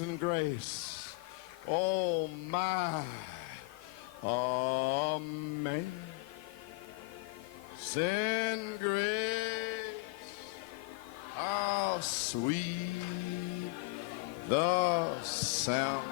And grace, oh my, amazing grace, how sweet the sound.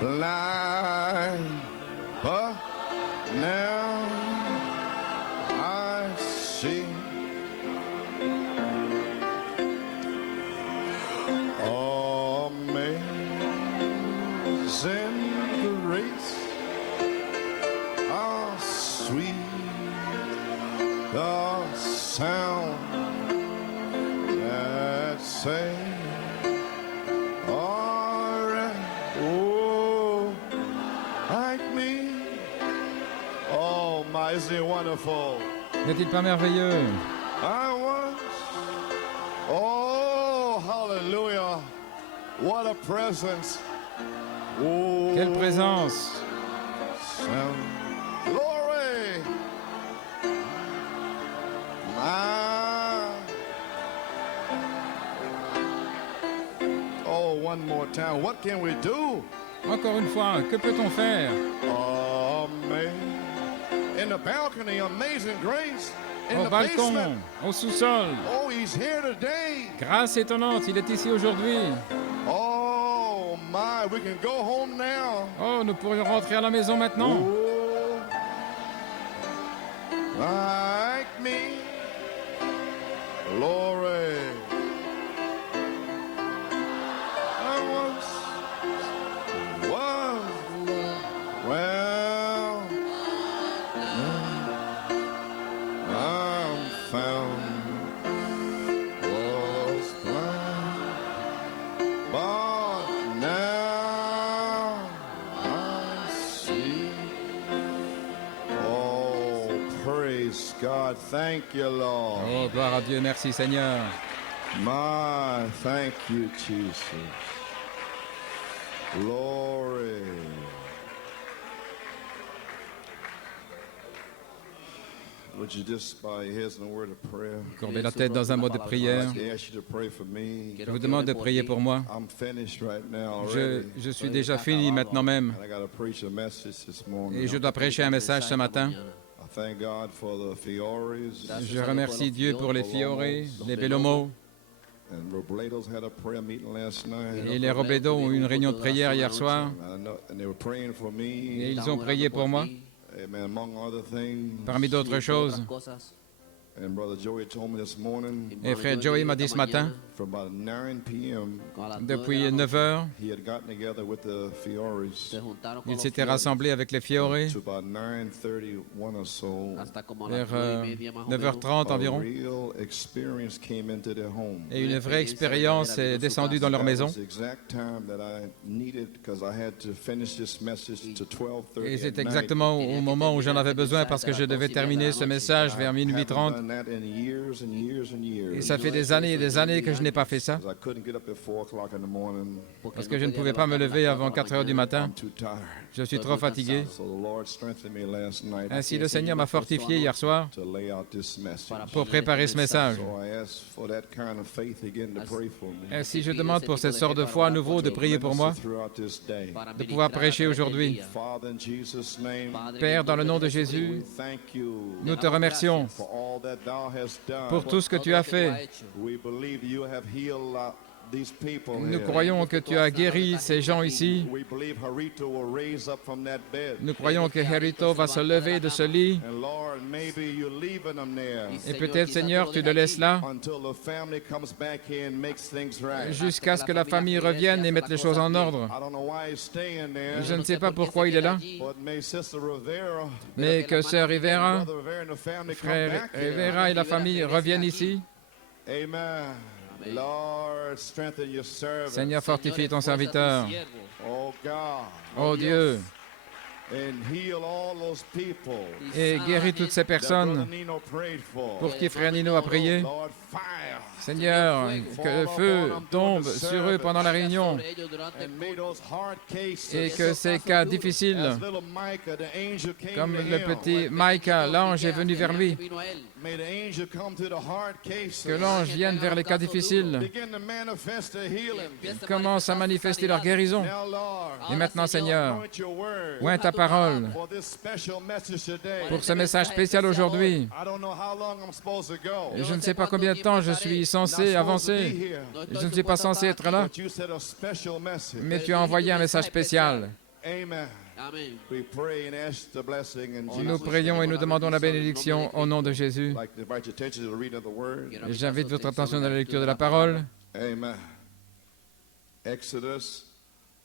Blind, but now I see. Amazing grace, how sweet the sound that saved. Is it wonderful? N'est-il pas merveilleux? I was. Oh, hallelujah. What a presence. Oh, Quelle présence! Glory. Oh, one more time. What can we do? Encore une fois, que peut-on faire? Amazing. In the balcony, amazing grace. In Au the balcon, basement. au sous-sol. Oh, he's here today. Grâce étonnante, il est ici aujourd'hui. Oh my, we can go home now. Oh, nous pourrions rentrer à la maison maintenant. Oh, like me, glory. I was well, I'm found. Was blind, but now I see. Oh, praise God. Thank you, Lord. Oh, gloire à Dieu, merci Seigneur. My, thank you, Jesus. Glory. Would you just bow your heads in a word of prayer? Courbez la tête dans un mot de prière. I ask you to pray for me. Je vous demande de prier pour moi. I'm finished right now Je already. suis déjà fini maintenant même. And I got to preach a message this morning. Et je dois prêcher un message ce matin. I thank God for the Fioris. Je remercie Dieu pour les Fiorés, les Bellomo. And Robledo's had a prayer meeting last night. Et les Robledo ont eu une réunion de prière hier soir. And they were praying for me. Et ils ont prié pour moi. Amen. Among other things. Parmi d'autres choses. And Brother Joey told me this morning. Et frère Joey m'a dit ce matin, From about 9 p.m. depuis 9 heures, he had gotten together with the Fioris. il s'était rassemblé avec les Fiorés To about 9:31 or so. vers 9h30 A environ. real experience came into their home. Et une vraie expérience est descendue dans leur maison. That was the exact time that I needed because I had to finish this message to 12:30. Et c'est exactement au moment où j'en avais besoin parce que je devais terminer ce message vers minuit 30. Et ça fait des années et des années que je n'ai pas fait ça. Parce que je ne pouvais pas me lever avant 4 heures du matin. Je suis trop fatigué. Ainsi, le Seigneur m'a fortifié hier soir pour préparer ce message. Ainsi, je demande pour cette sorte de foi à nouveau de prier pour moi, de pouvoir prêcher aujourd'hui. Père, dans le nom de Jésus, nous te remercions pour tout ce que tu as fait. Nous croyons que tu as guéri ces gens ici. Nous croyons que Herito va se lever de ce lit. Et peut-être, Seigneur, tu le laisses là jusqu'à ce que la famille revienne et mette les choses en ordre. Je ne sais pas pourquoi il est là, mais que Sœur Rivera, frère Rivera et la famille reviennent ici. Lord, strengthen your servant. Seigneur, fortifie ton serviteur. Oh God. Oh Dieu, And heal all those people et guéris toutes ces that Brother personnes Nino prayed for. pour qui Frère Nino a prié. Lord, fire. Seigneur, que le feu tombe sur eux pendant la réunion And may those hard cases, et que ces cas difficiles, as little Micah, the angel came comme to le him, petit Micah, l'ange est venu vers lui, may the angel come to the hard cases. que l'ange vienne vers les cas difficiles, Begin to manifest the healing. commence à manifester leur guérison. Now, Lord, Et maintenant, Seigneur, anoint your word oint ta parole for this special message today. pour ce message spécial aujourd'hui. I don't know how long I'm supposed to go. Et je ne sais pas combien de temps je suis Not censé supposed to be avancer. here, Je ne suis pas censé être là, but you said a special message. mais tu as envoyé un message spécial. Amen. We pray and ask the blessing in Nous Jesus' prions et name. nous demandons la bénédiction au nom de Jésus. I'd like to invite your attention to the reading of the word. Et j'invite votre attention dans la lecture de la parole. Amen. Exodus,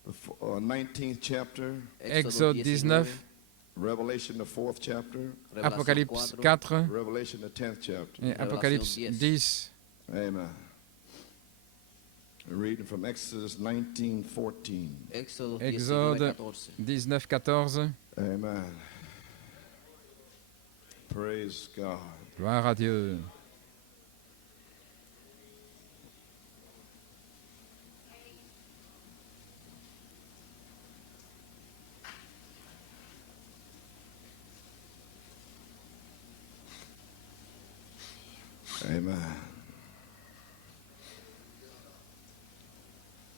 the 19th chapter. Exode 19, Revelation, the 4th chapter. Apocalypse 4 Revelation, the 10th chapter. et Apocalypse 10. Amen. Reading from Exodus 19:14. Exode 19, 14. Amen. Praise God. Gloire à Dieu. Amen.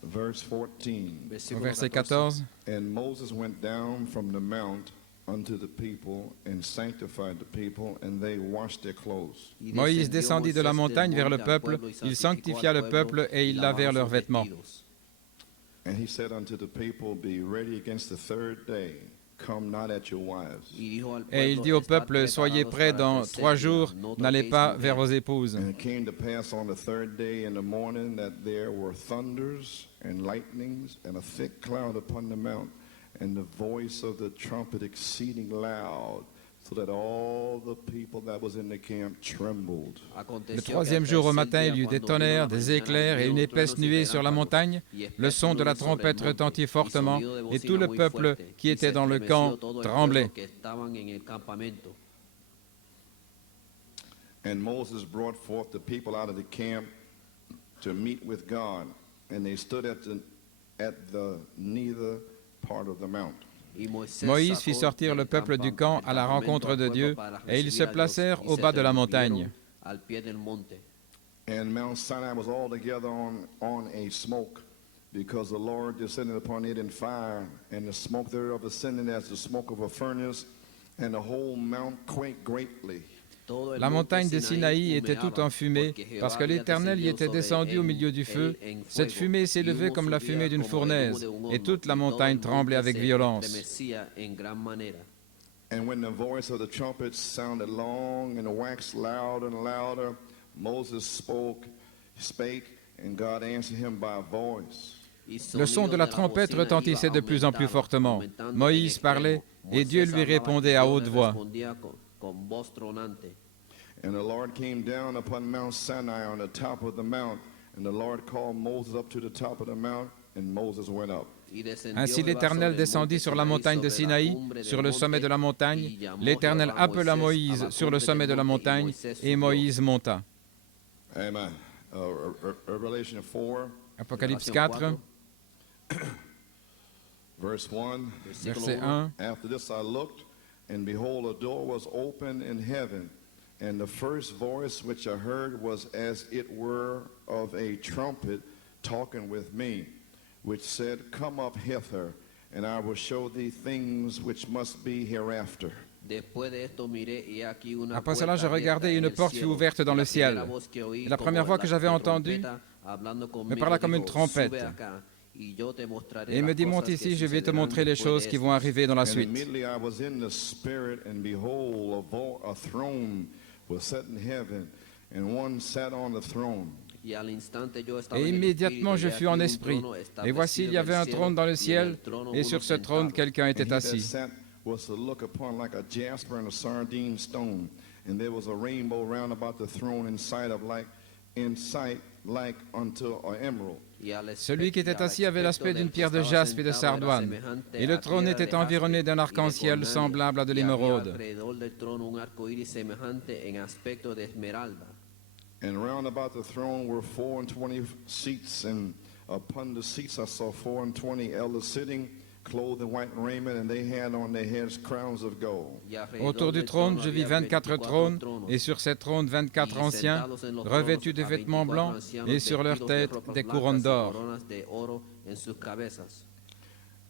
Verse 14. Au verset 14, And Moses went down from the mount unto the people and sanctified the people, and they washed their clothes. Moïse descendit de la montagne vers le peuple, il sanctifia le peuple et ils lavèrent leurs vêtements. And he said unto the people, Be ready against the third day. Come not at your wives. Et il dit au peuple, soyez prêts dans 3 jours, n'allez pas vers vos épouses. And it came to pass on the third day in the morning that there were thunders and lightnings and a thick cloud upon the mount, and the voice of the trumpet exceeding loud, so that all the people that was in the camp trembled. Le 3e jour au matin, il y eut des tonnerres, des éclairs et une épaisse nuée sur la montagne. Le son de la trompette retentit fortement et tout le peuple qui était dans le camp tremblait. And Moses brought forth the people out of the camp to meet with God, and they stood at the neither part of the mount. Moïse fit sortir le peuple du camp à la rencontre de Dieu, et ils se placèrent au bas de la montagne. And Mount Sinai was altogether on a smoke, because the Lord descended upon it in fire, and the smoke thereof ascended as the smoke of a furnace, and the whole mount quaked greatly. La montagne de Sinaï était toute en fumée, parce que l'Éternel y était descendu au milieu du feu. Cette fumée s'élevait comme la fumée d'une fournaise, et toute la montagne tremblait avec violence. And when the voice of the trumpet sounded long and waxed loud and louder, Moses spake, and God answered him by a voice. Le son de la trompette retentissait de plus en plus fortement. Moïse parlait, et Dieu lui répondait à haute voix. And the Lord came down upon Mount Sinai on the top of the mount, and the Lord called Moses up to the top of the mount, and Moses went up. Ainsi l'Éternel descendit sur la montagne de Sinaï, sur le sommet de la montagne. L'Éternel appela Moïse sur le sommet de la montagne, et Moïse monta. Amen. Revelation 4, Apocalypse 4, verse 1. verset 1. After this I looked, and behold, a door was opened in heaven, and the first voice which I heard was as it were of a trumpet talking with me, which said, Come up hither, and I will show thee things which must be hereafter. Après cela, je regardai et une porte fut ouverte dans le ciel. Et la première voix que j'avais entendue me parla comme une trompette. Et il me dit, monte ici, je vais te montrer les choses qui vont arriver dans la And suite. immediately I was in the spirit, and behold, a throne was set in heaven, and one sat on the throne. Et immédiatement je fus en esprit. Et voici, il y avait un trône dans le ciel, et sur ce trône, quelqu'un And était he that assis. sat was to look upon like a jasper and a sardine stone, and there was a rainbow round about the throne in sight like unto an emerald. Celui qui était assis avait l'aspect d'une pierre de jaspe et de sardoine, et le trône était environné d'un arc-en-ciel semblable à de l'émeraude. And round about the throne were 24 seats, and upon the seats I saw 24 elders sitting, clothed in white raiment, and they had on their heads crowns of gold. Autour du trône, je vis 24 trônes, et sur ces trônes 24 anciens, revêtus de vêtements blancs, et sur leurs têtes des couronnes d'or.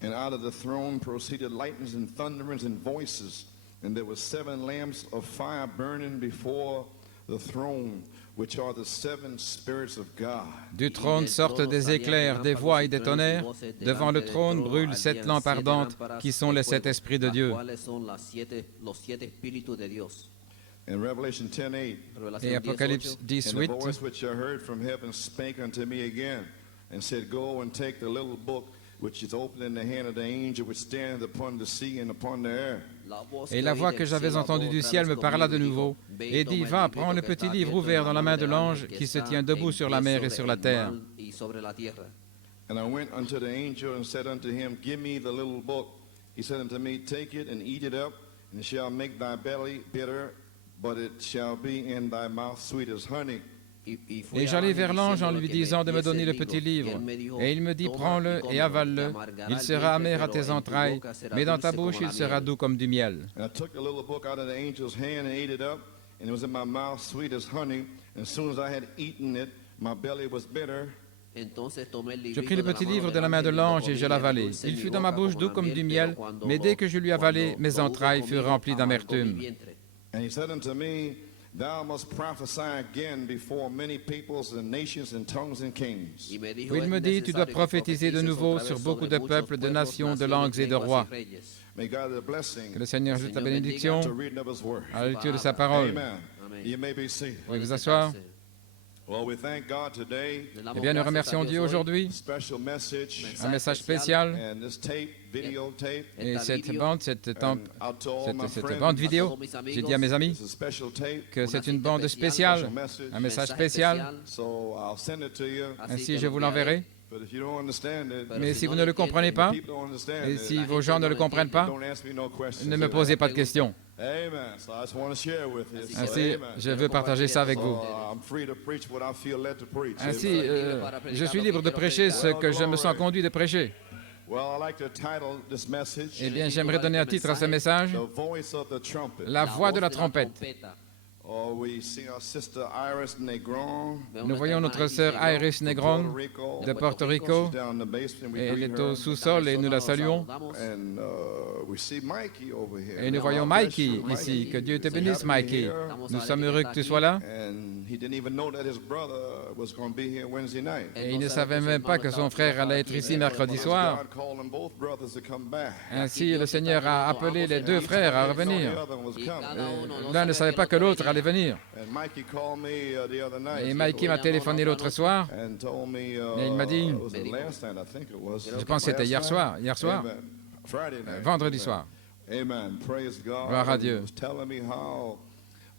And out of the throne proceeded lightnings and thunderings and voices, and there were 7 lamps of fire burning before the throne, which are the 7 spirits of God. Du trône sortent des éclairs, des voix et des tonnerres. Devant le trône brûlent 7 lampes ardentes, qui sont les 7 esprits de Dieu. In Revelation 10:8, Et Apocalypse 10, and the 8, voice which I heard from heaven spake unto me again, and said, Go and take the little book which is open in the hand of the angel which standeth upon the sea and upon the air. et la voix que j'avais entendue du ciel me parla de nouveau, et dit, va, prends le petit livre ouvert dans la main de l'ange qui se tient debout sur la mer et sur la terre. And I went unto the angel and said unto him, Give me the little book. He said unto me, Take it and eat it up, and it shall make thy belly bitter, but it shall be in thy mouth sweet as honey. Et j'allai vers l'ange en lui disant de me donner le petit livre. Et il me dit, prends-le et avale-le. Il sera amer à tes entrailles, mais dans ta bouche il sera doux comme du miel. And I took the little book out of the angel's hand and ate it up, and it was in my mouth sweet as honey. And as soon as I had eaten it, my belly was bitter. Je pris le petit livre de la main de l'ange et je l'avalai. Il fut dans ma bouche doux comme du miel, mais dès que je lui avalai, mes entrailles furent remplies d'amertume. And he said unto me, Thou must prophesy again before many peoples and nations and tongues and kings. Puis il me dit, tu dois prophétiser de nouveau sur beaucoup de peuples, de nations, de langues et de rois. May God have a blessing Que le Seigneur ajoute la bénédiction to reading of his word. à la lecture de sa parole. Amen. You may be seated. Vous pouvez vous asseoir. Well, we thank God today. Eh bien, nous remercions Dieu aujourd'hui. Special message Un message spécial. and this tape, videotape. Et cette bande, cette Cette bande vidéo, j'ai dit à mes amis It's a special tape. que c'est une bande spéciale, un message spécial. So I'll send it to you. Ainsi, je vous l'enverrai. But if you don't understand it, Mais si vous ne le comprenez pas, people don't understand et it, si vos gens ne le comprennent pas, don't ask me no questions. ne me posez pas de questions. Amen. So I just want to share with you. So, Ainsi, amen. je veux partager ça avec vous. So, I'm free to preach what I feel led to preach. Ainsi, Amen. je suis libre de prêcher ce que je me sens conduit de prêcher. Well, I like to title this message, Eh bien, j'aimerais donner un titre à ce message, The Voice of the Trumpet. La voix de la trompette. Oh, we see our sister Iris Negron, Nous voyons notre sœur Iris Negron Puerto Rico. de Porto Rico. She's down in the basement. We Et elle greet est her. au sous-sol et nous la saluons. And we see Mikey over here. Et nous voyons Mikey ici. Que Dieu te bénisse, Mikey. Nous sommes heureux que tu sois là. And he didn't even know that his brother was going to be here Wednesday night. Et il ne savait même pas que son frère allait être ici mercredi soir. God called them both brothers to come back. Ainsi, le Seigneur a appelé les deux frères à revenir. The other one was coming. L'un ne savait pas que l'autre allait venir. And Mikey called me the other night. Et Mikey m'a téléphoné l'autre soir. And told me, Et il m'a dit, it was the last night, I think it was. Je pense que c'était hier soir. Amen. Friday night. Vendredi soir. Amen. Praise God. Gloire à And Dieu. He was telling me how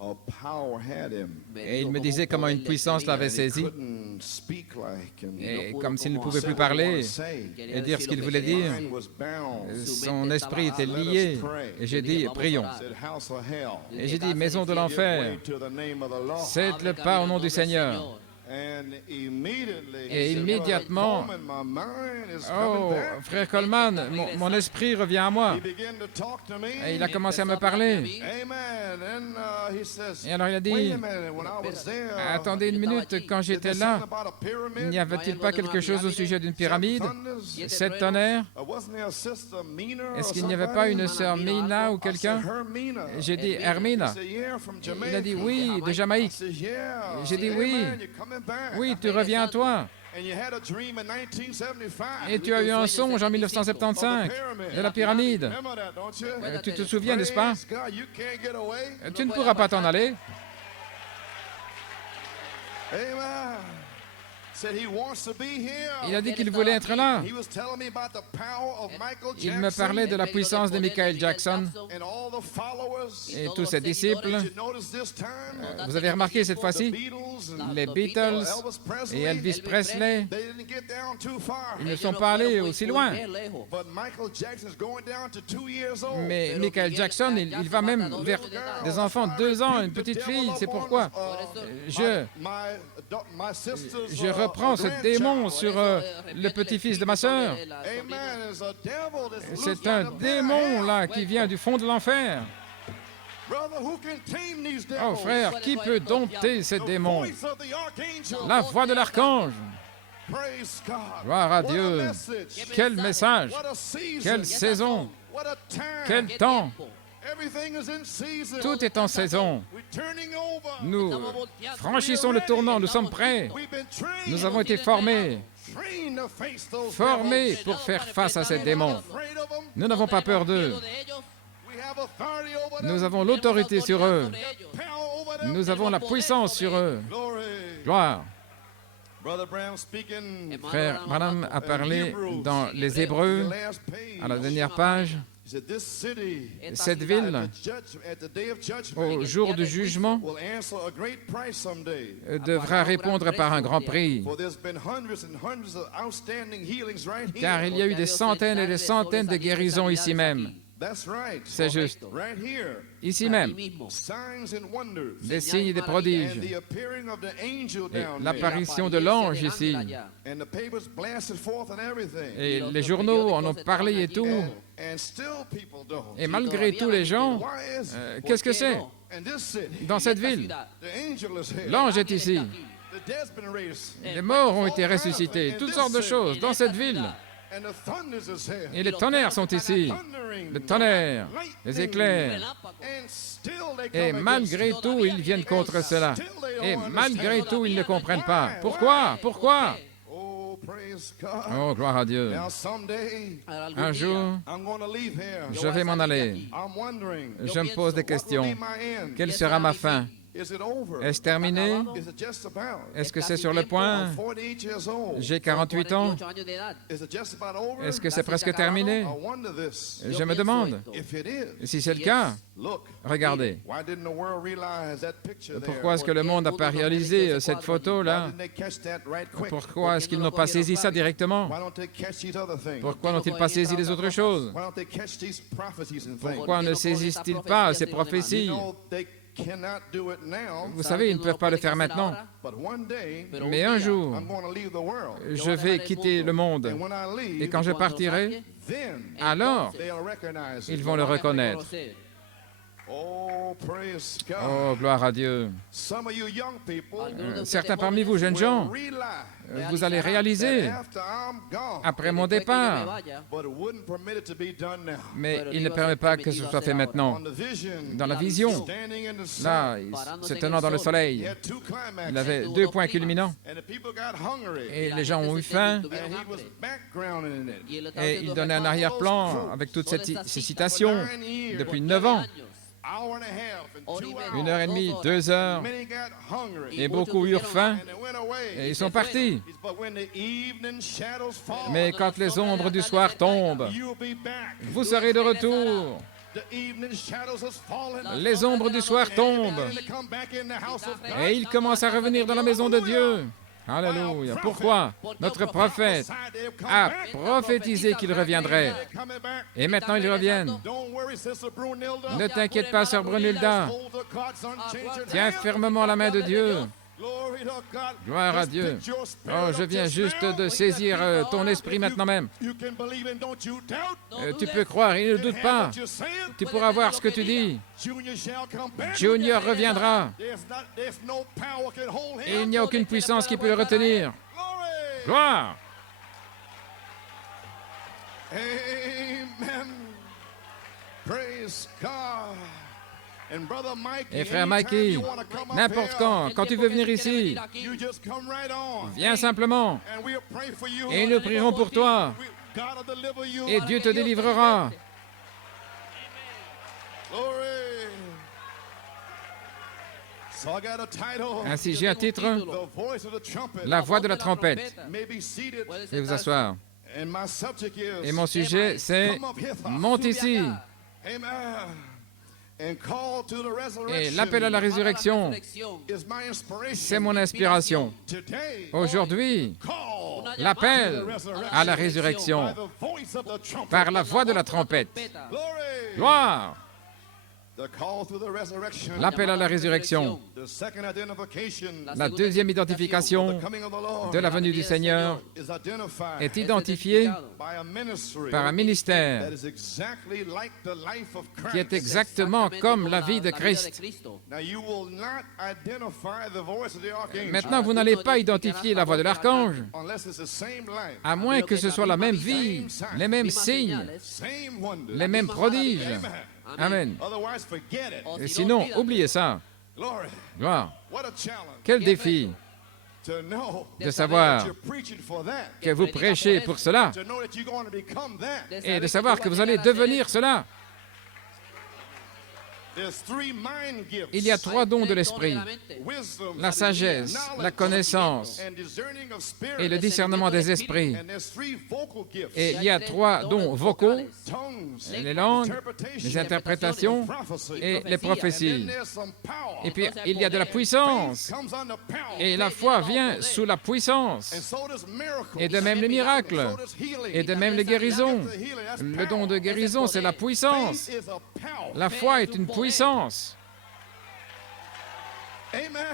a power had him. Et il me disait comment une puissance l'avait And he saisi. couldn't speak like and Et comme s'il ne pouvait say plus what he wanted parler to say. et dire ce qu'il voulait dire, Mine was bound. son esprit était lié. Et j'ai dit, prions. Said, House of hell. Et j'ai dit, maison de Give l'enfer, way to the name of the Lord. cède le pas au nom du Seigneur. And immediately, Et he said, immédiatement, Brother Coleman, my mind is coming oh, back. frère Coleman, mon esprit revient à moi. He began to talk to me. Et il a commencé à me parler. Amen. And he says, Et alors il a wait dit, a minute, when I was there, attendez une minute, quand is j'étais there là, something about a pyramid? n'y avait-il pas quelque chose au sujet d'une pyramide? Thunders? 7 tonnerres? Wasn't there a sister Mina or Est-ce qu'il n'y avait pas somebody? une sœur Mina ou I said, quelqu'un? Hermina. J'ai dit, He Hermina. said, yeah, from Jamaica. Il a dit, oui, de I Jamaïque. said, yeah. J'ai dit, Amen, oui. you're coming back. Oui, tu reviens à toi. And you had a dream in 1975. Et tu as eu un songe en 1975 de la pyramide. Remember that, don't you? Tu te souviens, n'est-ce pas? Praise God, you can't get away. Tu ne pourras pas t'en aller. Amen. Said he wants to be here. Il a dit qu'il voulait être là. He was telling me about the power of Michael Il me parlait de la puissance de Michael Jackson and all et tous ses disciples. Vous avez remarqué cette fois-ci, les Beatles et Elvis Presley, ils ne sont pas allés aussi loin. Mais Michael Jackson, il va même vers des enfants de 2 ans, une petite fille. C'est pourquoi je reprends ce démon sur le petit-fils de ma sœur. C'est un démon là qui vient du fond de l'enfer. Oh frère, qui peut dompter ces démons? La voix de l'archange. Gloire à Dieu. Quel message, quelle saison, quel temps. Tout est en saison. Nous franchissons le tournant, nous sommes prêts. Nous avons été formés pour faire face à ces démons. Nous n'avons pas peur d'eux. Nous avons l'autorité sur eux. Nous avons la puissance sur eux. Gloire. Frère Branham a parlé dans les Hébreux, à la dernière page. Cette ville, au jour du jugement, devra répondre par un grand prix, car il y a eu des centaines et des centaines de guérisons ici même. C'est juste. Ici même, des signes et des prodiges. Et l'apparition de l'ange ici. Et les journaux en ont parlé et tout. Et malgré tout, les gens, qu'est-ce que c'est dans cette ville? L'ange est ici. Les morts ont été ressuscités. Toutes sortes de choses dans cette ville. Et les tonnerres sont ici. Le tonnerre, les éclairs. Et malgré tout, ils viennent contre cela. Et malgré tout, ils ne comprennent pas. Pourquoi? Pourquoi? Oh, gloire à Dieu. Un jour, je vais m'en aller. Je me pose des questions. Quelle sera ma fin? Est-ce terminé? Est-ce que c'est sur le point? J'ai 48 ans. Est-ce que c'est presque terminé? Je me demande. Si c'est le cas, regardez. Pourquoi est-ce que le monde n'a pas réalisé cette photo-là? Pourquoi est-ce qu'ils n'ont pas saisi ça directement? Pourquoi n'ont-ils pas saisi les autres choses? Pourquoi ne saisissent-ils pas ces prophéties? Vous savez, ils ne peuvent pas le faire maintenant. Mais un jour, je vais quitter le monde. Et quand je partirai, alors, ils vont le reconnaître. Oh, gloire à Dieu. Certains parmi vous, jeunes gens, vous allez réaliser, après mon départ, mais il ne permet pas que ce soit fait maintenant. Dans la vision, là, se tenant dans le soleil, il avait 2 points culminants, et les gens ont eu faim, et il donnait un arrière-plan avec toutes ces citations depuis 9 ans. 1h30, 2 heures, et beaucoup eurent faim, et ils sont partis. Mais quand les ombres du soir tombent, vous serez de retour. Les ombres du soir tombent, et ils commencent à revenir dans la maison de Dieu. Alléluia. Pourquoi? Notre prophète a prophétisé qu'il reviendrait. Et maintenant, ils reviennent. Ne t'inquiète pas, sœur Brunhilda. Tiens fermement la main de Dieu. Gloire à Dieu. Oh, je viens juste de saisir ton esprit maintenant même. Tu peux croire, il ne doute pas. Tu pourras voir ce que tu dis. Junior reviendra. Et il n'y a aucune puissance qui peut le retenir. Gloire. Amen. Praise God. Et frère Mikey, n'importe quand tu veux venir ici, viens simplement et nous prierons pour toi et Dieu te délivrera. Ainsi, j'ai un titre, La voix de la trompette. Veuillez vous asseoir. Et mon sujet, c'est « Monte ici ». Et l'appel à la résurrection, c'est mon inspiration. Aujourd'hui, l'appel à la résurrection par la voix de la trompette. Gloire! L'appel à la résurrection. La deuxième identification de la venue du Seigneur est identifiée par un ministère qui est exactement comme la vie de Christ. Maintenant, vous n'allez pas identifier la voix de l'archange, à moins que ce soit la même vie, les mêmes signes, les mêmes prodiges. Amen. Et sinon, oubliez ça. Gloire. Quel défi de savoir que vous prêchez pour cela et de savoir que vous allez devenir cela. Il y a 3 dons de l'esprit, la sagesse, la connaissance et le discernement des esprits. Et il y a 3 dons vocaux, les langues, les interprétations et les prophéties. Et puis il y a de la puissance. Et la foi vient sous la puissance. Et de même les miracles. Et de même les guérisons. Le don de guérison, c'est la puissance. La foi est une puissance.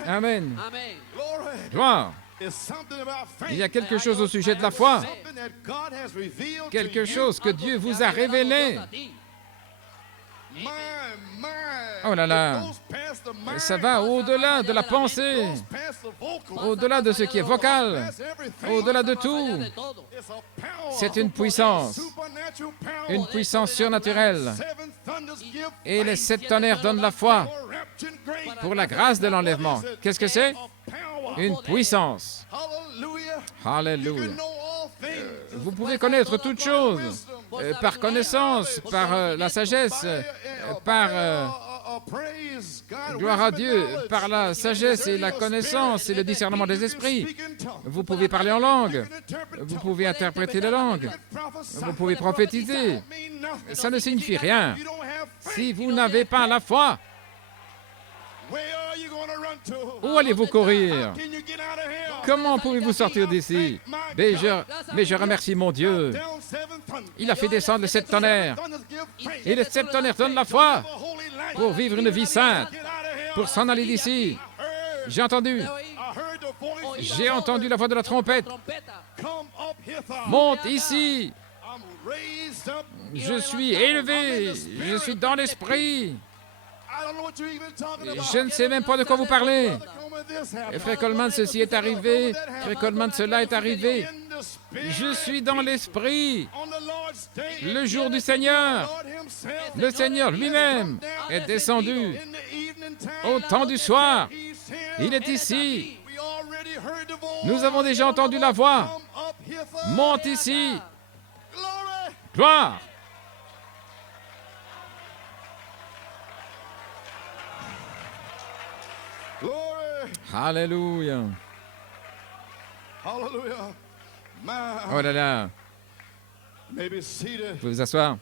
Amen. Gloire. Il y a quelque chose au sujet de la foi. Quelque chose que Dieu vous a révélé. Oh là là, ça va au-delà de la pensée, au-delà de ce qui est vocal, au-delà de tout. C'est une puissance surnaturelle. Et les 7 tonnerres donnent la foi pour la grâce de l'enlèvement. Qu'est-ce que c'est? Une puissance. Alléluia. Vous pouvez connaître toutes choses par connaissance, par la sagesse, par gloire à Dieu, par la sagesse et la connaissance et le discernement des esprits. Vous pouvez parler en langue, vous pouvez interpréter les langues, vous pouvez prophétiser. Ça ne signifie rien si vous n'avez pas la foi. Où allez-vous courir? Comment pouvez-vous sortir d'ici? Mais je remercie mon Dieu. Il a fait descendre les 7 tonnerres. Et les 7 tonnerres donnent la foi pour vivre une vie sainte, pour s'en aller d'ici. J'ai entendu la voix de la trompette. Monte ici. Je suis élevé. Je suis dans l'esprit. Je ne sais même pas de quoi vous parlez. Et Frère Coleman, ceci est arrivé. Frère Coleman, cela est arrivé. Je suis dans l'esprit. Le jour du Seigneur, le Seigneur lui-même est descendu au temps du soir. Il est ici. Nous avons déjà entendu la voix. Monte ici. Gloire. Alléluia. Oh là là. Vous pouvez vous asseoir.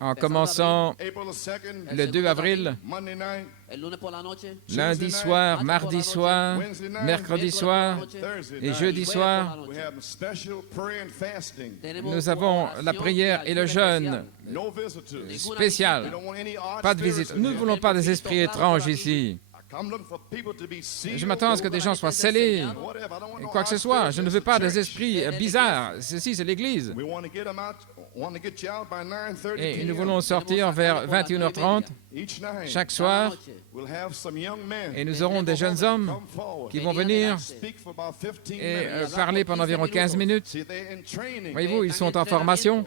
En commençant le 2 avril, lundi soir, mardi soir, mercredi soir et jeudi soir, nous avons la prière et le jeûne spécial. Pas de visite. Nous ne voulons pas des esprits étranges ici. Je m'attends à ce que des gens soient scellés, quoi que ce soit. Je ne veux pas des esprits bizarres. Ceci, c'est l'Église. Et nous voulons sortir vers 21h30 chaque soir. Et nous aurons des jeunes hommes qui vont venir et parler pendant environ 15 minutes. Voyez-vous, ils sont en formation.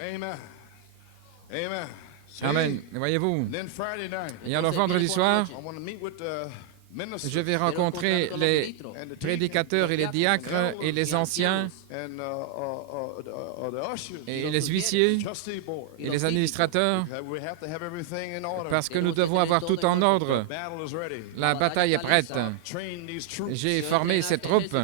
Amen. Voyez-vous. Et alors, vendredi soir, je vais rencontrer les prédicateurs et les diacres et les anciens et les huissiers et les administrateurs parce que nous devons avoir tout en ordre. La bataille est prête. J'ai formé cette troupe.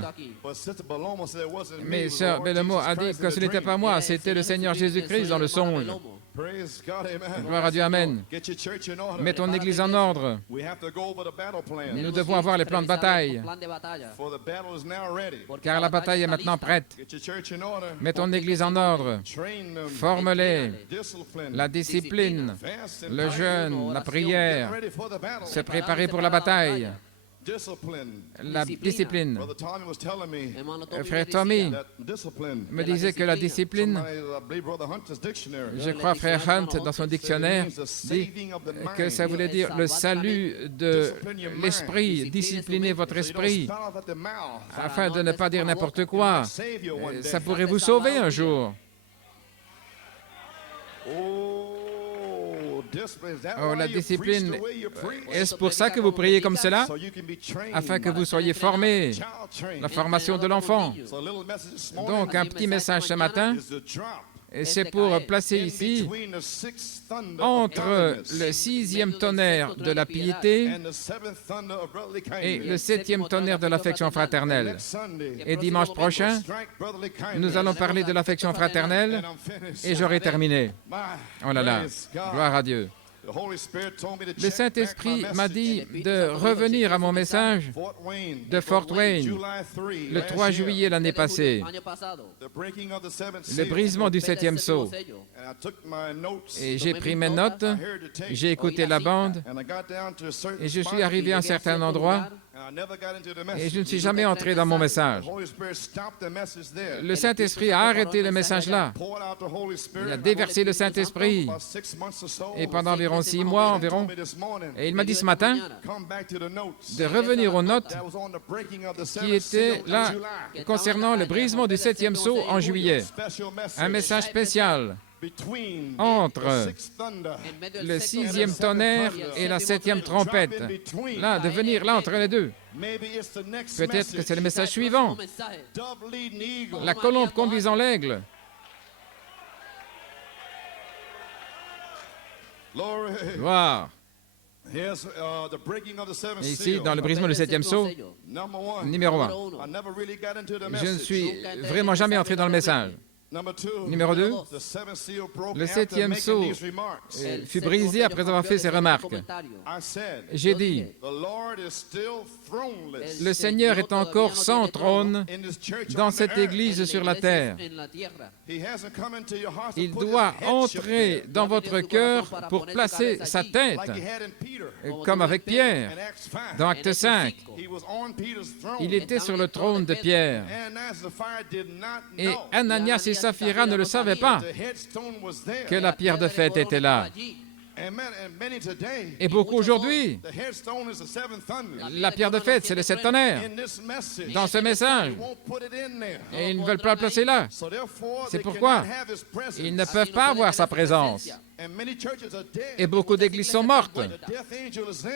Mais Sœur Bellomo a dit que ce n'était pas moi, c'était le Seigneur Jésus-Christ dans le songe. Praise God, amen. Gloire à Dieu, amen. Get your church in order. Mets ton église en ordre. We have to go over the battle plan. Nous devons avoir les plans de bataille, For the battle is now ready. car la bataille est maintenant prête. Get your church in order. Mets ton église en ordre. Train them. Forme-les. Discipline. La discipline, Fast and le jeûne, la prière, get ready for the battle. se préparer pour la bataille. Discipline. La discipline. Brother Tommy was telling me Frère Tommy that discipline. me disait que la discipline, Somebody, I believe Brother Hunter's dictionary. je crois Frère Hunt dans son dictionnaire, dit que ça voulait dire le salut de l'esprit, disciplinez votre esprit, afin de ne pas dire n'importe quoi. Ça pourrait vous sauver un jour. Oh, la discipline, est-ce pour ça que vous priez comme cela? Afin que vous soyez formés, la formation de l'enfant. Donc, un petit message ce matin, et c'est pour placer ici, entre le 6e tonnerre de la piété et le 7e tonnerre de l'affection fraternelle. Et dimanche prochain, nous allons parler de l'affection fraternelle et j'aurai terminé. Oh là là, gloire à Dieu. Le Saint-Esprit m'a dit de revenir à mon message de Fort Wayne, le 3 juillet l'année passée, le brisement du 7e sceau. Et j'ai pris mes notes, j'ai écouté la bande, et je suis arrivé à un certain endroit, et je ne suis jamais entré dans mon message. Le Saint-Esprit a arrêté le message là. Il a déversé le Saint-Esprit. Et pendant environ 6 mois, environ, et il m'a dit ce matin de revenir aux notes qui étaient là concernant le brisement du 7e sceau en juillet. Un message spécial entre le 6e tonnerre et la 7e trompette. Là, de venir là entre les deux. Peut-être que c'est le message suivant. La colombe conduisant l'aigle. Gloire. Et ici, dans le brisement du 7e sceau, numéro 1. Je ne suis vraiment jamais entré dans le message. Numéro 2, le 7e sceau fut brisé après avoir fait ses remarques. J'ai dit, le Seigneur est encore sans trône dans cette Église sur la terre. Il doit entrer dans votre cœur pour placer sa tête, comme avec Pierre, dans Acte 5. Il était sur le trône de Pierre. Et Ananias et Saphira ne le savaient pas que la pierre de fête était là. Et beaucoup aujourd'hui, la pierre de fête, c'est le 7 tonnerres. Dans ce message, et ils ne veulent pas la placer là. C'est pourquoi ils ne peuvent pas avoir sa présence. Et beaucoup d'églises sont mortes.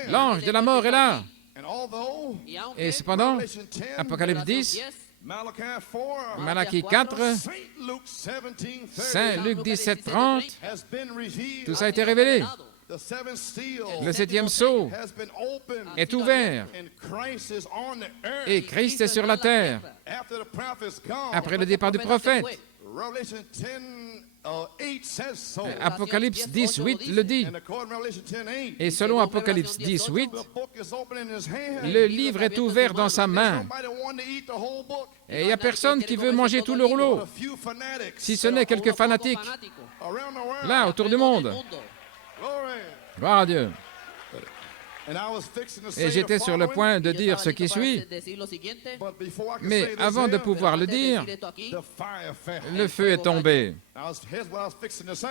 L'ange de la mort est là. Et cependant, Apocalypse 10, Malachie 4, Saint Luc 17, 30, tout ça a été révélé. Le 7e sceau est ouvert et Christ est sur la terre après le départ du prophète. Apocalypse 10, 8 le dit. Et selon Apocalypse 10, 8, le livre est ouvert dans sa main. Et il n'y a personne qui veut manger tout le rouleau, si ce n'est quelques fanatiques, là, autour du monde. Gloire à Dieu. Et j'étais sur le point de dire ce qui suit, mais avant de pouvoir le dire, le feu est tombé.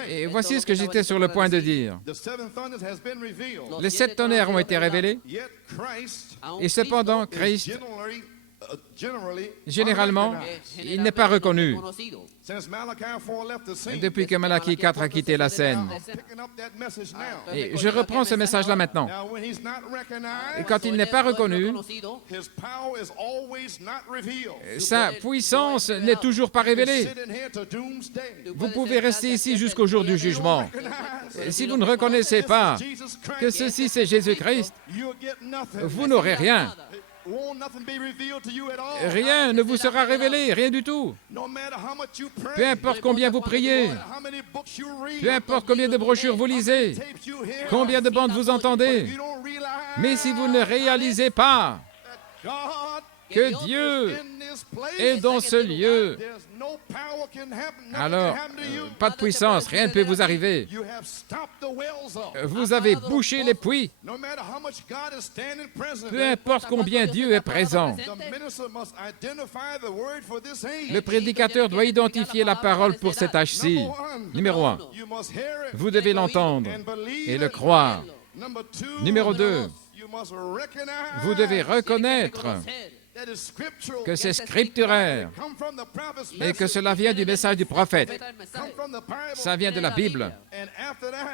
Et voici ce que j'étais sur le point de dire. Les 7 tonnerres ont été révélés, et cependant, Christ, généralement, il n'est pas reconnu. Depuis que Malachie 4 a quitté la scène. Et je reprends ce message-là maintenant. Et quand il n'est pas reconnu, sa puissance n'est toujours pas révélée. Vous pouvez rester ici jusqu'au jour du jugement. Et si vous ne reconnaissez pas que ceci c'est Jésus-Christ, vous n'aurez rien. Rien ne vous sera révélé, rien du tout. Peu importe combien vous priez, peu importe combien de brochures vous lisez, combien de bandes vous entendez, mais si vous ne réalisez pas que Dieu est dans ce lieu, alors pas de puissance, rien ne peut vous arriver. Vous avez bouché les puits. Peu importe combien Dieu est présent. Le prédicateur doit identifier la parole pour cet âge-ci. Numéro 1, vous devez l'entendre et le croire. Numéro 2, vous devez reconnaître que c'est scripturaire et que cela vient du message du prophète. Ça vient de la Bible.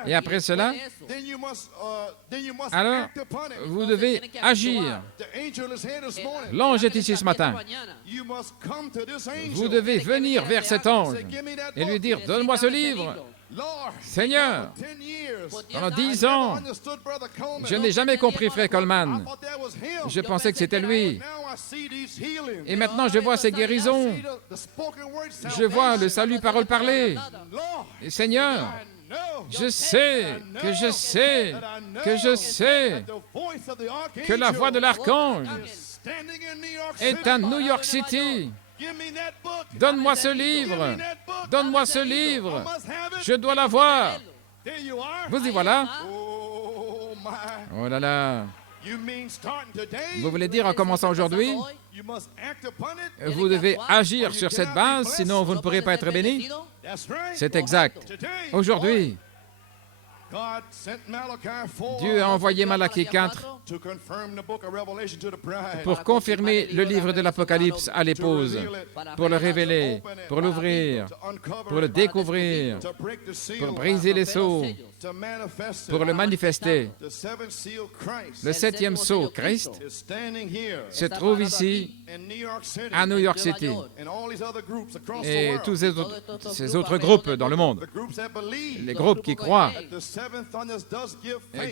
Et après cela, alors, vous devez agir. L'ange est ici ce matin. Vous devez venir vers cet ange et lui dire, donne-moi ce livre. Seigneur, pendant 10 ans, je n'ai jamais compris Frère Coleman. Je pensais que c'était lui. Et maintenant, je vois ces guérisons. Je vois le salut parole parlée. Et Seigneur, je sais que la voix de l'archange est à New York City. Donne-moi ce livre. Donne-moi ce livre. Je dois l'avoir. Vous y voilà. Oh là là. Vous voulez dire en commençant aujourd'hui, vous devez agir sur cette base, sinon vous ne pourrez pas être béni? C'est exact. Aujourd'hui, Dieu a envoyé Malachie 4 pour confirmer le livre de l'Apocalypse à l'épouse, pour le révéler, pour l'ouvrir, pour le découvrir, pour briser les sceaux, pour le manifester. Le 7e sceau, Christ, se trouve ici, à New York City, et tous ces autres groupes dans le monde, les groupes qui croient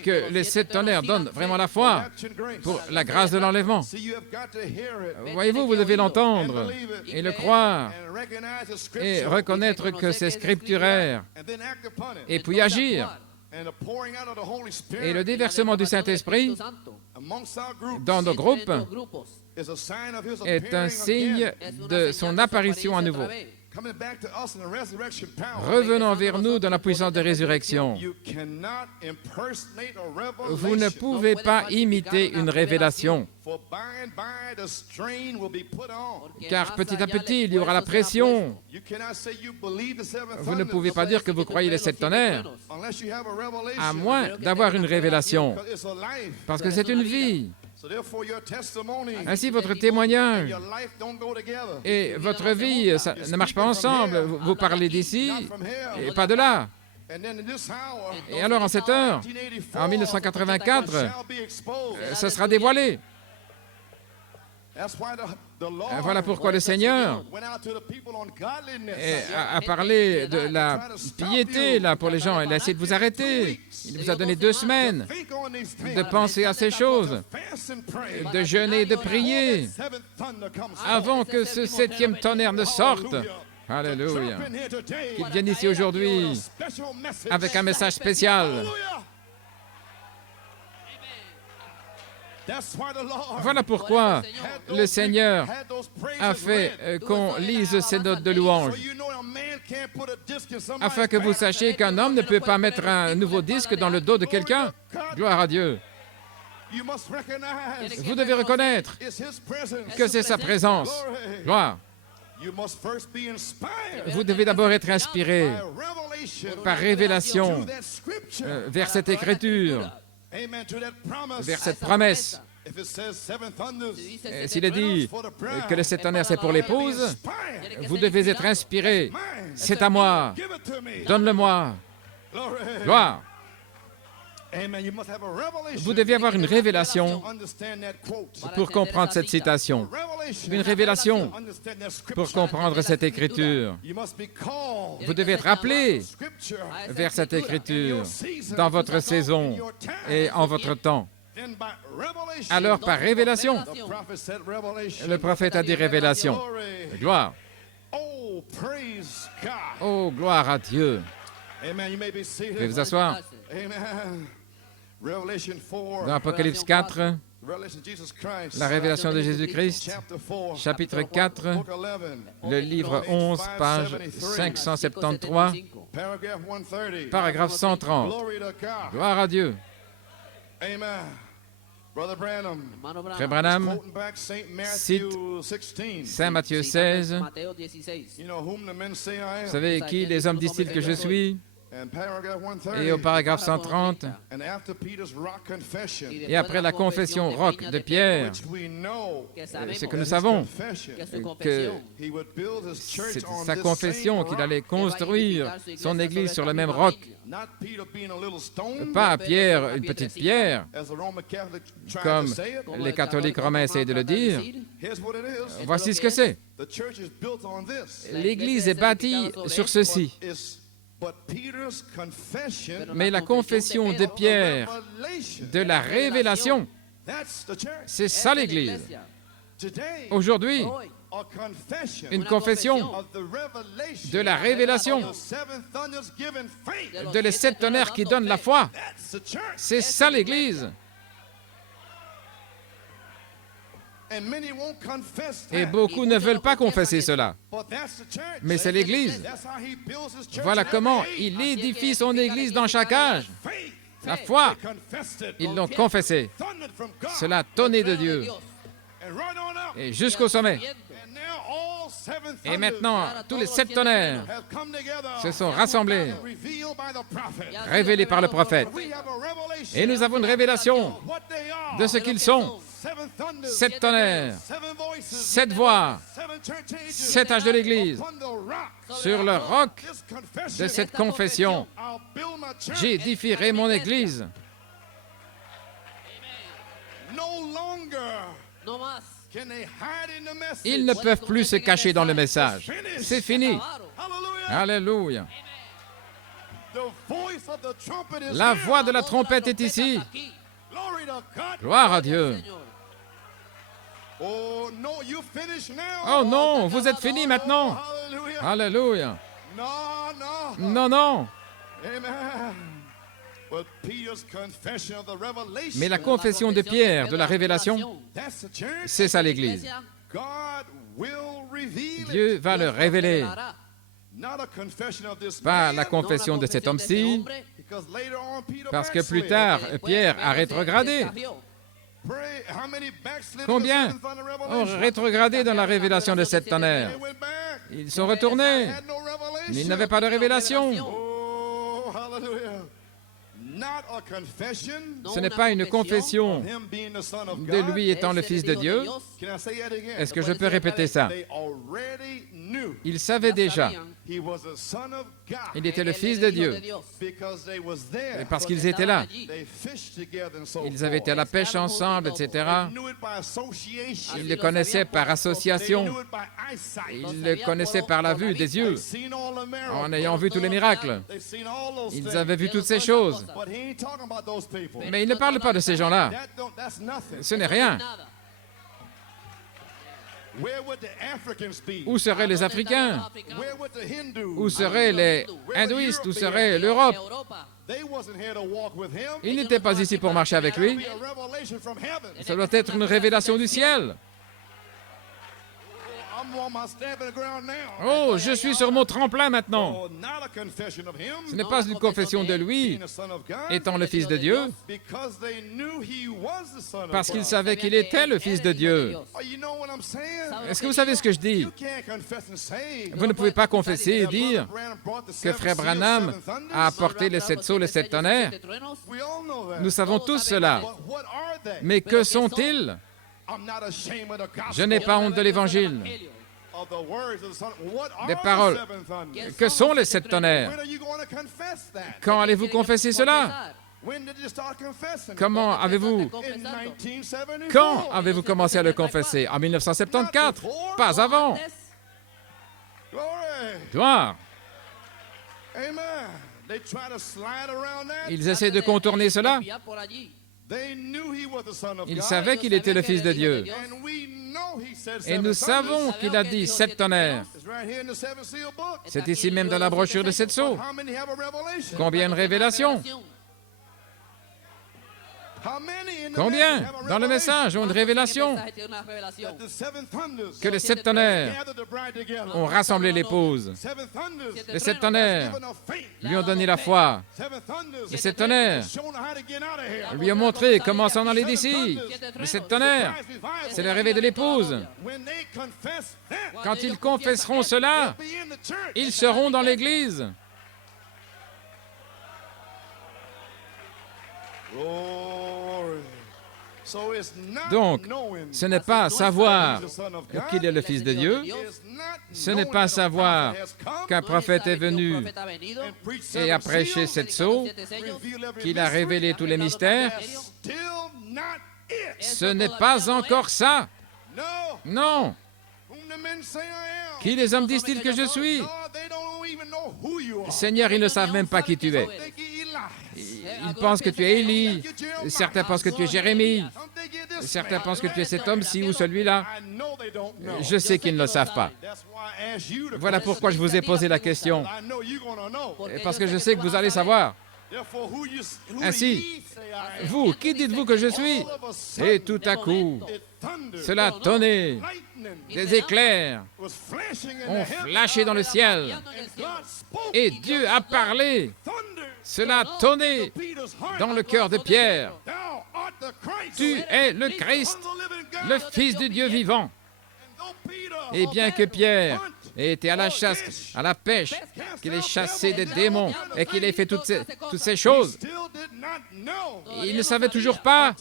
que les 7 tonnerres donnent vraiment la foi pour la grâce de l'enlèvement. Voyez-vous, vous devez l'entendre et le croire et reconnaître que c'est scripturaire et puis agir. Et le déversement du Saint-Esprit dans nos groupes est un signe de son apparition à nouveau. Revenons vers nous dans la puissance de résurrection. Vous ne pouvez pas imiter une révélation, car petit à petit, il y aura la pression. Vous ne pouvez pas dire que vous croyez les 7 tonnerres, à moins d'avoir une révélation, parce que c'est une vie. Ainsi, votre témoignage et votre vie ça ne marchent pas ensemble. Vous parlez d'ici et pas de là. Et alors, en cette heure, en 1984, ça sera dévoilé. Voilà pourquoi le Seigneur a parlé de la piété là, pour les gens. Il a essayé de vous arrêter. Il vous a donné 2 semaines de penser à ces choses, de jeûner et de prier avant que ce 7e tonnerre ne sorte. Alléluia. Qu'il vienne ici aujourd'hui avec un message spécial. Voilà pourquoi le Seigneur a fait qu'on lise ces notes de louange, afin que vous sachiez qu'un homme ne peut pas mettre un nouveau disque dans le dos de quelqu'un. Gloire à Dieu. Vous devez reconnaître que c'est sa présence. Gloire. Vous devez d'abord être inspiré par révélation vers cette écriture, vers cette promesse. S'il est dit que le 7 tonnerres c'est pour l'épouse, vous devez être inspiré. C'est à moi. Donne-le-moi. Gloire. Vous devez avoir une révélation pour comprendre cette citation. Une révélation pour comprendre cette écriture. Vous devez être appelé vers cette écriture dans votre saison et en votre temps. Alors par révélation, le prophète a dit révélation. Gloire. Oh, gloire à Dieu. Vous pouvez vous asseoir. Dans Apocalypse 4, la révélation de Jésus-Christ, chapitre 4, le livre 11, page 573, paragraphe 130. Gloire à Dieu. Frère Branham cite Saint Matthieu 16. Vous savez qui les hommes disent-ils que je suis? Et au paragraphe 130, et après la confession roc de Pierre, ce que nous savons, que c'est sa confession qu'il allait construire son église sur le même roc, pas Pierre, une petite pierre, comme les catholiques romains essayent de le dire. Voici ce que c'est. L'église est bâtie sur ceci. Mais la confession de Pierre de la révélation, c'est ça l'Église. Aujourd'hui, une confession de la révélation, de les 7 tonnerres qui donnent la foi, c'est ça l'Église. Et beaucoup ne veulent pas confesser cela. Mais c'est l'Église. Voilà comment il édifie son Église dans chaque âge. La foi, ils l'ont confessé. Cela tonnait de Dieu. Et jusqu'au sommet. Et maintenant, tous les 7 tonnerres se sont rassemblés, révélés par le prophète. Et nous avons une révélation de ce qu'ils sont. 7 tonnerres, 7 voix, 7 âges de l'Église. Sur le roc de cette confession, j'édifierai mon Église. Ils ne peuvent plus se cacher dans le message. C'est fini. Alléluia. La voix de la trompette est ici. Gloire à Dieu. Oh non, vous êtes fini maintenant. Alléluia. Non, non. Mais la confession de Pierre de la révélation, c'est ça l'Église. Dieu va le révéler. Pas la confession de cet homme-ci, parce que plus tard, Pierre a rétrogradé. Combien ont rétrogradé dans la révélation de 7 tonnerres? Ils sont retournés. Ils n'avaient pas de révélation. Ce n'est pas une confession de lui étant le Fils de Dieu. Est-ce que je peux répéter ça? Il savait déjà. Il était le Fils de Dieu. Et parce qu'ils étaient là. Ils avaient été à la pêche ensemble, etc. Ils le connaissaient par association. Ils le connaissaient par la vue des yeux, en ayant vu tous les miracles. Ils avaient vu toutes ces choses. Mais il ne parle pas de ces gens-là. Ce n'est rien. Où seraient les Africains? Où seraient les hindouistes? Où serait l'Europe? Ils n'étaient pas ici pour marcher avec lui. Ça doit être une révélation du ciel. Oh, je suis sur mon tremplin maintenant. Ce n'est pas une confession de lui étant le Fils de Dieu, parce qu'il savait qu'il était le Fils de Dieu. Est-ce que vous savez ce que je dis? Vous ne pouvez pas confesser et dire que Frère Branham a apporté les 7 sceaux, les 7 tonnerres. Nous savons tous cela. Mais que sont-ils? Je n'ai pas honte de l'Évangile. Des paroles. Que sont les 7 tonnerres? Quand allez-vous confesser cela? Comment avez-vous... Quand avez-vous commencé à le confesser? En 1974? Pas avant. Gloire. Ils essaient de contourner cela. Ils savaient qu'il était le Fils de Dieu. Et nous savons qu'il a dit 7 tonnerres. C'est ici même dans la brochure de 7 sceaux. Combien de révélations? Combien dans le message ont une révélation que les 7 tonnerres ont rassemblé l'épouse. Les 7 tonnerres lui ont donné la foi. Les 7 tonnerres lui ont montré comment s'en aller d'ici. Les 7 tonnerres, c'est le réveil de l'épouse. Quand ils confesseront cela, ils seront dans l'Église. Donc, ce n'est pas savoir qu'il est le Fils de Dieu, ce n'est pas savoir qu'un prophète est venu et a prêché 7 sceaux, qu'il a révélé tous les mystères. Ce n'est pas encore ça. Non. Qui les hommes disent-ils que je suis? Seigneur, ils ne savent même pas qui tu es. Ils pensent que tu es Élie, certains pensent que tu es Jérémie, certains pensent que tu es cet homme-ci ou celui-là. Je sais qu'ils ne le savent pas. Voilà pourquoi je vous ai posé la question, parce que je sais que vous allez savoir. Ainsi, vous, qui dites-vous que je suis? Et tout à coup, cela tonnait, des éclairs ont flashé dans le ciel, et Dieu a parlé. Cela tonnait dans le cœur de Pierre. Tu es le Christ, le Fils du Dieu vivant. Et bien que Pierre ait été à la chasse, à la pêche, qu'il ait chassé des démons et qu'il ait fait toutes ces choses, il ne savait toujours pas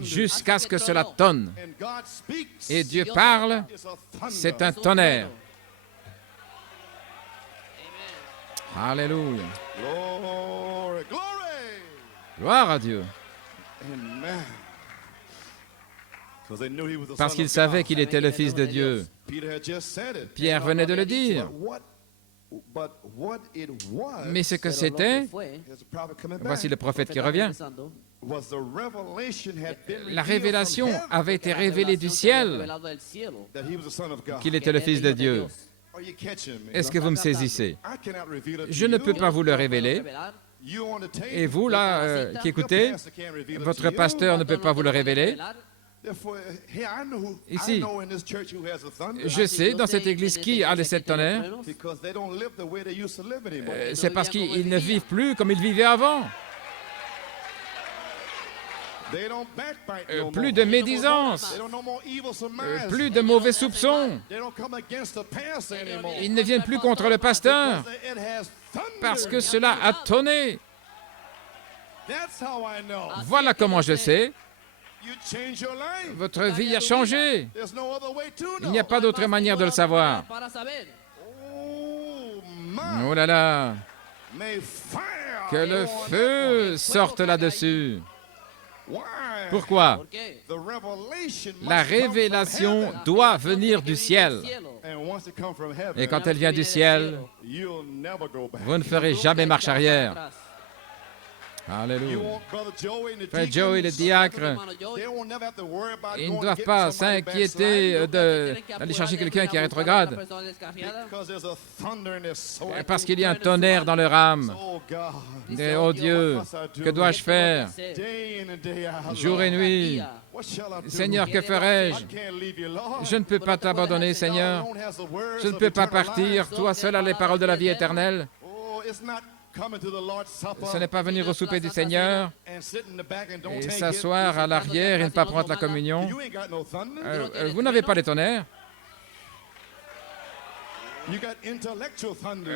jusqu'à ce que cela tonne. Et Dieu parle, c'est un tonnerre. Alléluia. Gloire à Dieu. Parce qu'il savait qu'il était le Fils de Dieu. Pierre venait de le dire. Mais ce que c'était, voici le prophète qui revient. La révélation avait été révélée du ciel qu'il était le Fils de Dieu. Est-ce que vous me saisissez? Je ne peux pas vous le révéler. Et vous, là, qui écoutez, votre pasteur ne peut pas vous le révéler. Ici, je sais dans cette église qui a les 7 tonnerres. C'est parce qu'ils ne vivent plus comme ils vivaient avant. Plus de médisance, plus de mauvais soupçons. Ils ne viennent plus contre le pasteur parce que cela a tonné. Voilà comment je sais. Votre vie a changé. Il n'y a pas d'autre manière de le savoir. Oh là là! Que le feu sorte là-dessus. Pourquoi? La révélation doit venir du ciel. Et quand elle vient du ciel, vous ne ferez jamais marche arrière. Alléluia. Frère Joey, le diacre, ils ne doivent pas s'inquiéter d'aller chercher quelqu'un qui est rétrograde. Parce qu'il y a un tonnerre dans leur âme. Et, oh Dieu, que dois-je faire? Jour et nuit. Seigneur, que ferai-je? Je ne peux pas t'abandonner, Seigneur. Je ne peux pas partir. Toi seul as les paroles de la vie éternelle. Ce n'est pas venir au souper du Seigneur et s'asseoir à l'arrière et ne pas prendre la communion. Vous n'avez pas les tonnerres.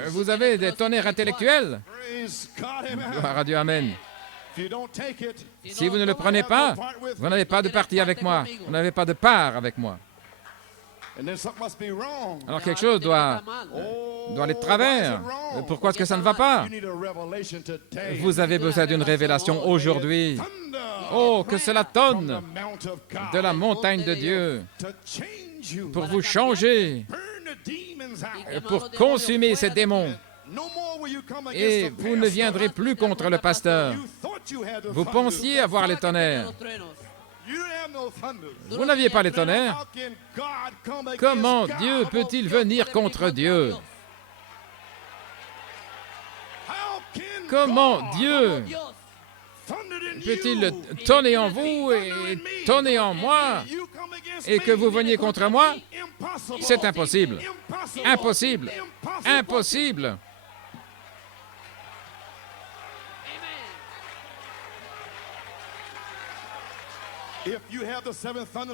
Vous avez des tonnerres intellectuels. Gloire à Dieu, Amen. Si vous ne le prenez pas, vous n'avez pas de partie avec moi. Vous n'avez pas de part avec moi. Alors quelque chose doit aller de travers. Pourquoi est-ce que ça ne va pas? Vous avez besoin d'une révélation aujourd'hui. Oh, que cela tonne de la montagne de Dieu pour vous changer, pour consumer ces démons. Et vous ne viendrez plus contre le pasteur. Vous pensiez avoir les tonnerres. Vous n'aviez pas les tonnerres. Comment Dieu peut-il venir contre Dieu? Comment Dieu peut-il tonner en vous et tonner en moi et que vous veniez contre moi? C'est impossible. Impossible. Impossible.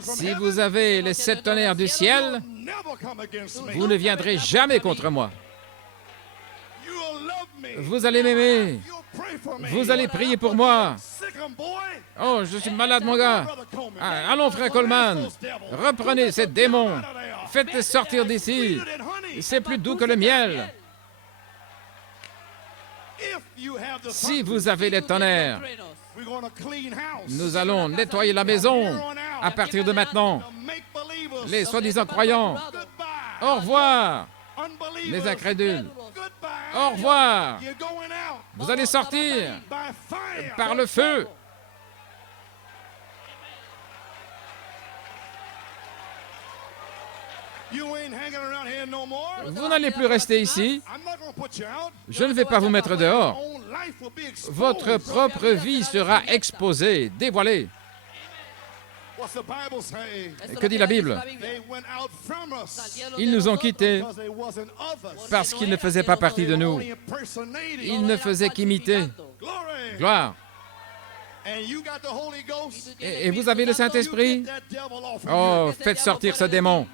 Si vous avez les 7 tonnerres du ciel, vous ne viendrez jamais contre moi. Vous allez m'aimer. Vous allez prier pour moi. Oh, je suis malade, mon gars. Ah, allons, frère Coleman. Reprenez ces démons. Faites-les sortir d'ici. C'est plus doux que le miel. Si vous avez les tonnerres, nous allons nettoyer la maison à partir de maintenant. Les soi-disant croyants, au revoir. Les incrédules, au revoir. Vous allez sortir par le feu. Vous n'allez plus rester ici. Je ne vais pas vous mettre dehors. Votre propre vie sera exposée, dévoilée. Que dit la Bible? Ils nous ont quittés parce qu'ils ne faisaient pas partie de nous. Ils ne faisaient qu'imiter. Gloire. Et vous avez le Saint-Esprit? Oh, faites sortir ce démon.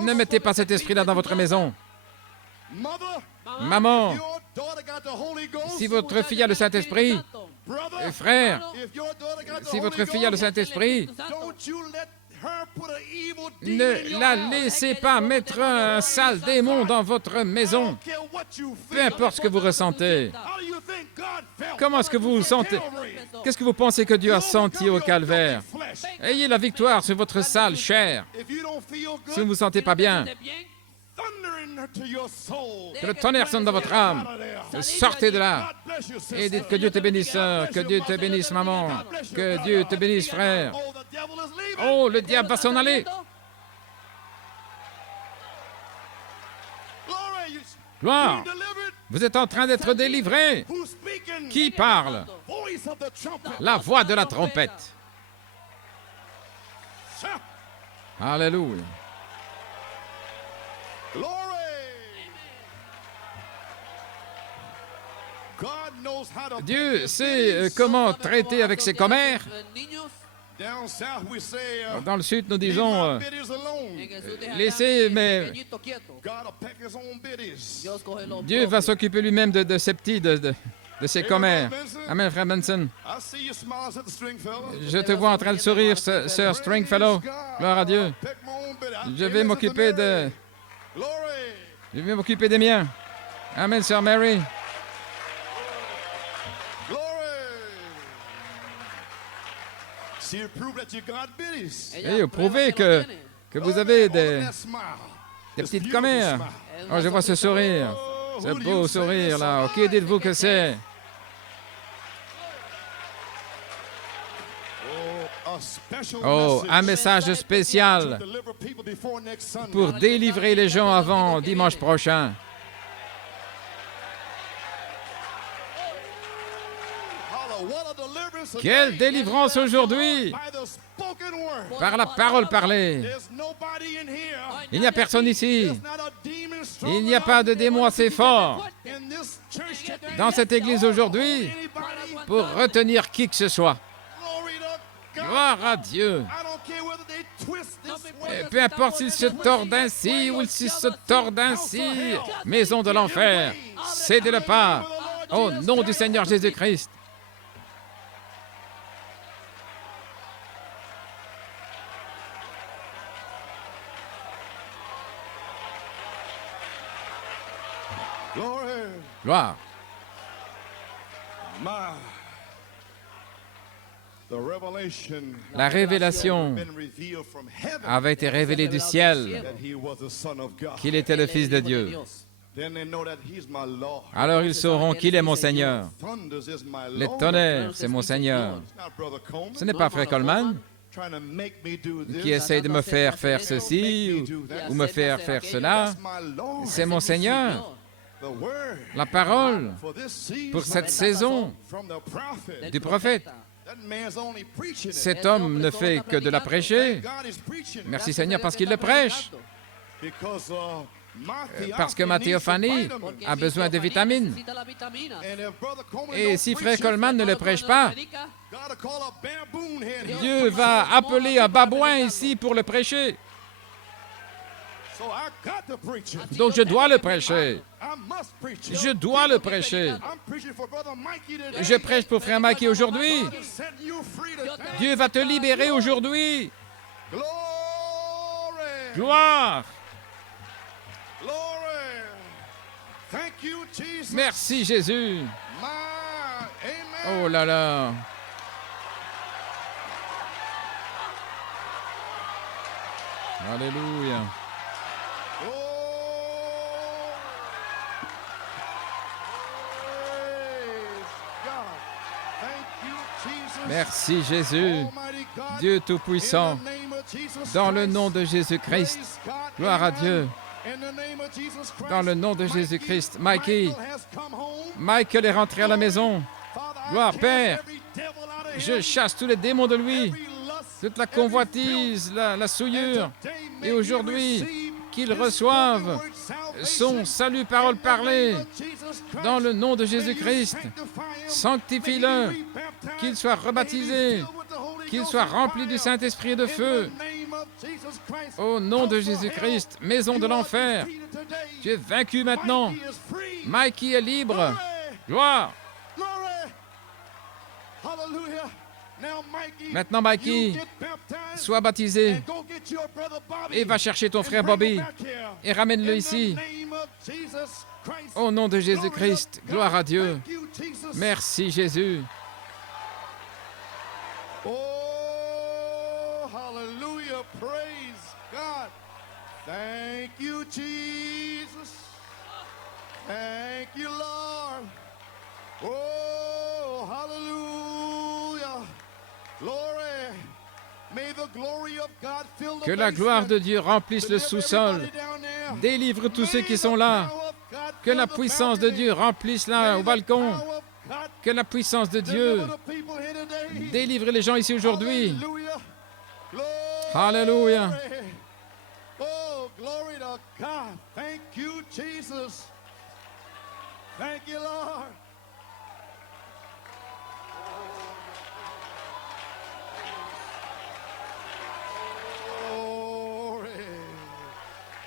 Ne mettez pas cet esprit-là dans votre maison. Maman, si votre fille a le Saint-Esprit, frère, si votre fille a le Saint-Esprit, ne la laissez pas mettre un sale démon dans votre maison. Peu importe ce que vous ressentez. Comment est-ce que vous vous sentez? Qu'est-ce que vous pensez que Dieu a senti au calvaire? Ayez la victoire sur votre sale chair. Si vous ne vous sentez pas bien, que le tonnerre sonne dans votre âme. Sortez de là. Et dites que Dieu te bénisse, que Dieu te bénisse, maman. Que Dieu te bénisse, frère. Oh, le diable va s'en aller. Gloire. Vous êtes en train d'être délivré. Qui parle? La voix de la trompette. Alléluia. Dieu sait comment traiter avec ses commères. Dans le sud, nous disons laissez, mais Dieu va s'occuper lui-même de ses petits, de ses commères. Amen, frère Benson. Je te vois en train de sourire, sœur Stringfellow. Gloire à Dieu. Je vais m'occuper des miens. Amen, sœur Mary. Et vous prouvez que vous avez des petites commères. Oh, je vois ce sourire. Ce beau sourire, là. Qui dites-vous que c'est? Oh, un message spécial pour délivrer les gens avant dimanche prochain. Quelle délivrance aujourd'hui par la parole parlée. Il n'y a personne ici. Il n'y a pas de démon assez fort dans cette église aujourd'hui pour retenir qui que ce soit. Gloire à Dieu. Et peu importe s'il se tord ainsi ou s'il se tord ainsi, maison de l'enfer, cédez-le pas au nom du Seigneur Jésus-Christ. Gloire. La révélation avait été révélée du ciel qu'il était le Fils de Dieu. Alors ils sauront qu'il est mon Seigneur. Les tonnerres, c'est mon Seigneur. Ce n'est pas Frère Coleman qui essaye de me faire faire ceci ou me faire faire cela. C'est mon Seigneur. La parole pour cette saison du prophète. Cet homme ne fait que de la prêcher. Merci Seigneur parce qu'il le prêche. Parce que ma théophanie a besoin de vitamines. Et si Frère Coleman ne le prêche pas, Dieu va appeler un babouin ici pour le prêcher. Donc je dois le prêcher. Je dois le prêcher. Je prêche pour Frère Mikey aujourd'hui. Dieu va te libérer aujourd'hui. Gloire. Merci Jésus. Oh là là. Alléluia. Merci Jésus, Dieu Tout-Puissant, dans le nom de Jésus-Christ. Gloire à Dieu. Dans le nom de Jésus-Christ. Michael est rentré à la maison. Gloire, Père. Je chasse tous les démons de lui, toute la convoitise, la souillure. Et aujourd'hui, qu'il reçoive son salut, parole parlée, dans le nom de Jésus-Christ. Sanctifie-le, qu'il soit rebaptisé, qu'il soit rempli du Saint-Esprit et de feu. Au nom de Jésus-Christ, maison de l'enfer, tu es vaincu maintenant. Mikey est libre. Gloire. Maintenant, Mikey, sois baptisé et va chercher ton frère Bobby et ramène-le ici. Au nom de Jésus-Christ, gloire à Dieu. Merci Jésus. Oh, hallelujah, praise God. Thank you, Jesus. Thank you, Lord. Oh, hallelujah. Glory. May the glory of God fill the Que la gloire de Dieu remplisse le sous-sol. Délivre tous ceux qui sont là. Que la puissance de Dieu remplisse là au balcon. Que la puissance de Dieu délivre les gens ici aujourd'hui. Alléluia. Oh, glory to God. Thank you, Jesus. Thank you, Lord. Glory.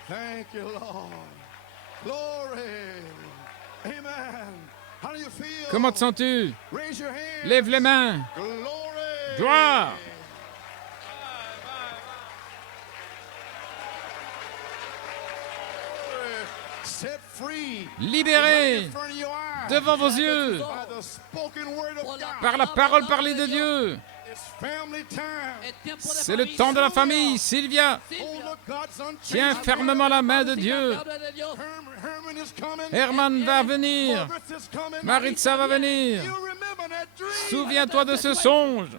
Thank you, Lord. Glory. Amen. How do you feel? Comment te sens-tu? Raise your hands. Lève les mains. Glory. Gloire. Set free. Libéré devant vos yeux By the spoken word of God. par la parole parlée de Dieu. It's family time. C'est le temps de la famille. Sylvia, Hold up God's unchanging tiens fermement la main de Dieu. Herman is coming. Herman va venir. Margaret is coming. Maritza va venir. You remember that dream? Souviens-toi de ce songe.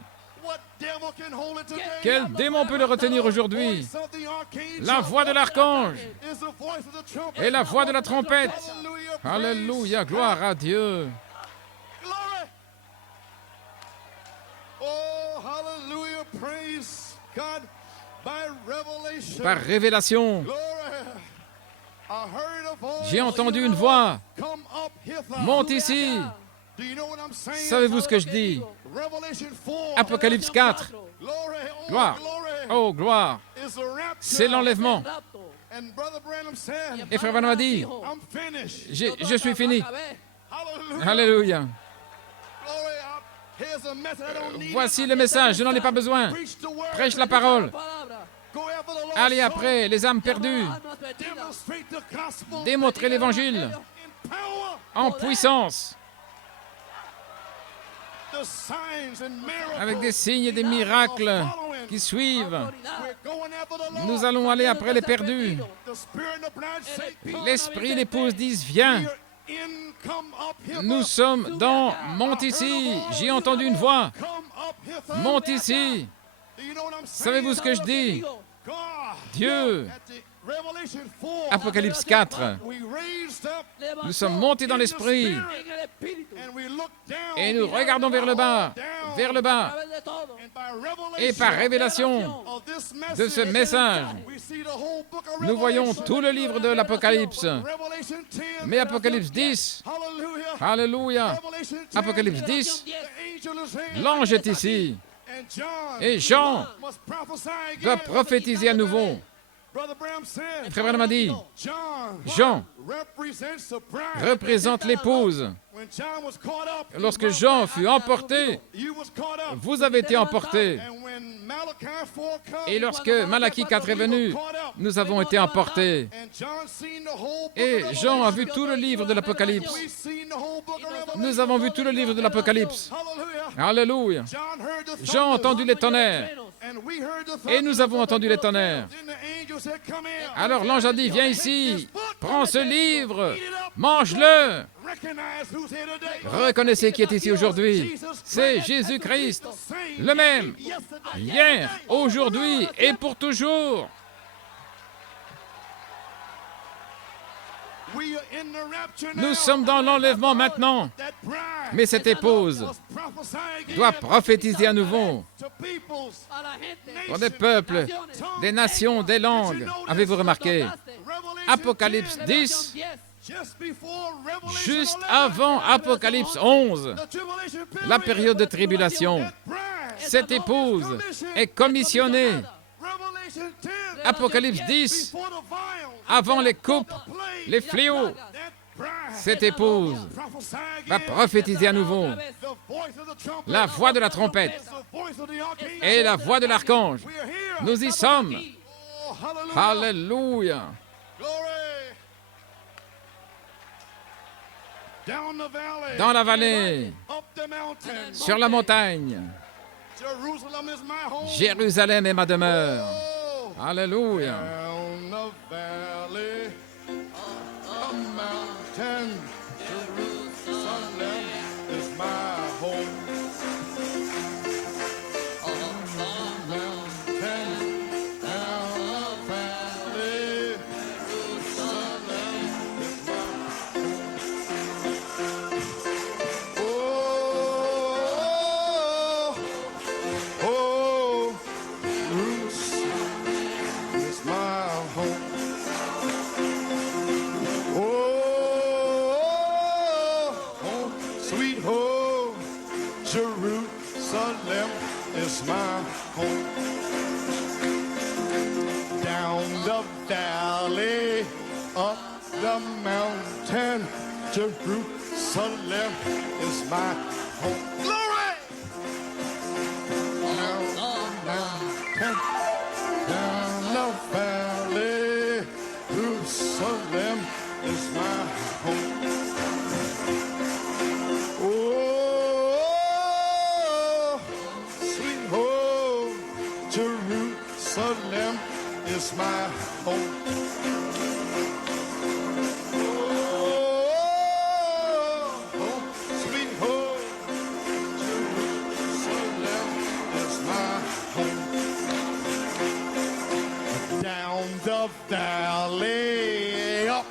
What devil can hold it today? Quel démon peut le retenir aujourd'hui? Voice of the archangel La voix de l'archange is the voice of the trumpet. et la voix de la trompette. Hallelujah. Praise Alléluia, gloire à Dieu. Glory. Oh, hallelujah. Praise God. By revelation. Par révélation, Glory. I heard a voice. j'ai entendu une voix. Come up hither. Monte ici. Do you know what I'm saying? Savez-vous ce que je dis? Revelation 4. Apocalypse 4. Glory. Oh, Gloire. glory. Oh, gloire. Is the rapture. C'est l'enlèvement. And Brother Branham said, Et Frère Branham a dit, I'm finished. je suis fini. Hallelujah. Alléluia. Glory. Here's a message I don't need. Voici le message, je n'en ai pas besoin. Preach the word. Prêche la parole. Go after the Lord's Allez soul. après, les âmes perdues. Demonstrate the gospel. Démontrez l'évangile In power. en puissance. The avec des signes et des miracles qui suivent. Nous allons aller après les perdus. L'Esprit et l'épouse disent, viens. Nous sommes dans « Monte ici ». J'ai entendu une voix. Monte ici. Savez-vous ce que je dis? Dieu, Apocalypse 4, nous sommes montés dans l'Esprit et nous regardons vers le bas, et par révélation de ce message, nous voyons tout le livre de l'Apocalypse. Mais Apocalypse 10, Alléluia, Apocalypse 10, l'ange est ici. Et Jean doit prophétiser à nouveau. Frère Branham a dit, Jean représente l'épouse. Lorsque Jean fut emporté, vous avez été emportés. Et lorsque Malachie 4 est venu, nous avons été emportés. Et Jean a vu tout le livre de l'Apocalypse. Nous avons vu tout le livre de l'Apocalypse. Alléluia. Jean a entendu les tonnerres. Et nous avons entendu les tonnerres. Alors l'ange a dit, viens ici, prends ce livre, mange-le. Reconnaissez qui est ici aujourd'hui. C'est Jésus-Christ, le même, hier, aujourd'hui et pour toujours. Nous sommes dans l'enlèvement maintenant, mais cette épouse doit prophétiser à nouveau pour des peuples, des nations, des langues. Avez-vous remarqué? Apocalypse 10, juste avant Apocalypse 11, la période de tribulation. Cette épouse est commissionnée. Apocalypse 10, avant les coupes, les fléaux, cette épouse va prophétiser à nouveau. La voix de la trompette et la voix de l'archange. Nous y sommes. Alléluia. Dans la vallée, sur la montagne, Jérusalem est ma demeure. Alléluia. Jerusalem is my home. Down the valley, up the mountain, Jerusalem is my home. Glory! Down the mountain, down the valley, Jerusalem is my home. Jerusalem is my home. Oh, sweet home. Jerusalem is my home. Down the valley, up.